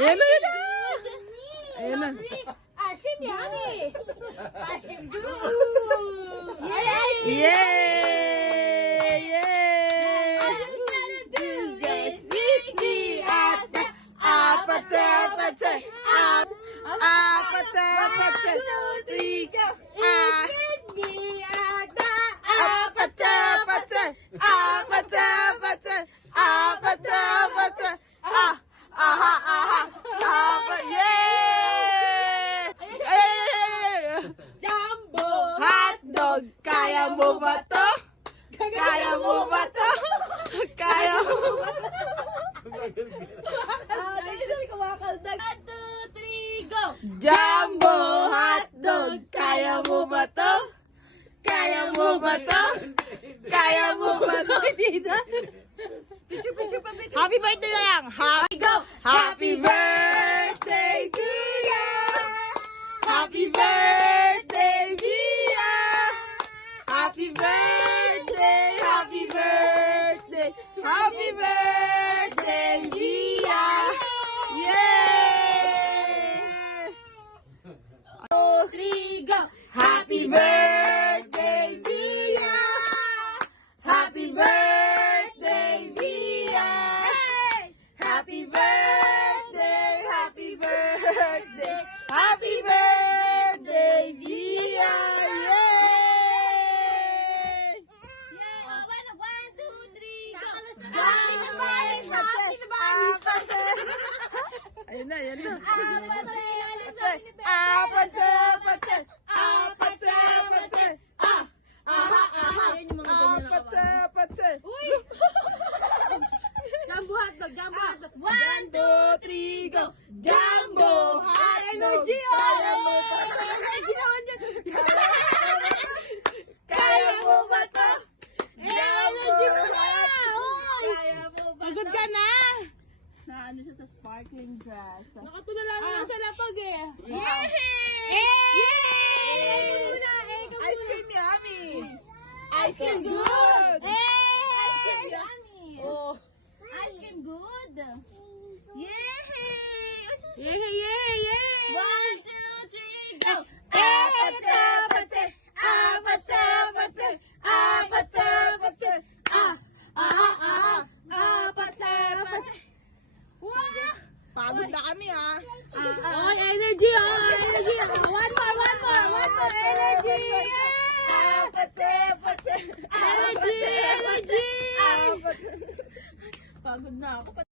Ayan na, ayan na. Ayan na. Ice cream yummy. Ice cream good. Yay! Yay! All you gotta do is meet me at the Apate. Jumbo Hotdog, kaya mo ba to? Kaya mo ba to? Kaya mo ba to? kumakaldag. 1, 2, 3, go! Jumbo hotdog, kaya mo ba to? Kaya mo ba to? Kaya mo ba to? Happy birthday na lang! Happy birthday to ya! Happy birthday, Via! Happy birthday, happy birthday, happy birthday, Via! Yay! 3, go! Happy birthday, Via! Happy birthday, Via! Happy birthday, happy birthday, happy birthday, Via! Yay! 1, 2, 3, go! Ayun na, ayun na. Jumbo hotdog, jumbo hotdog. 1, 2, 3, go! Jumbo hotdog! Kaya mo ba to? Kaya mo ba to? Jumbo hotdog! Kaya mo ba to? Pagod ka na! Ano siya sa sparkling dress. Nakatulala naman sa lapag eh. Ice cream yummy! Ice cream Good! good! Ice cream yummy! Oh. Ice cream good! Yay! Yay! 1, 2, 3, go! Pagod na kami ah. Oh, energy! Energy! One more! Energy! Energy! Pagod na ako.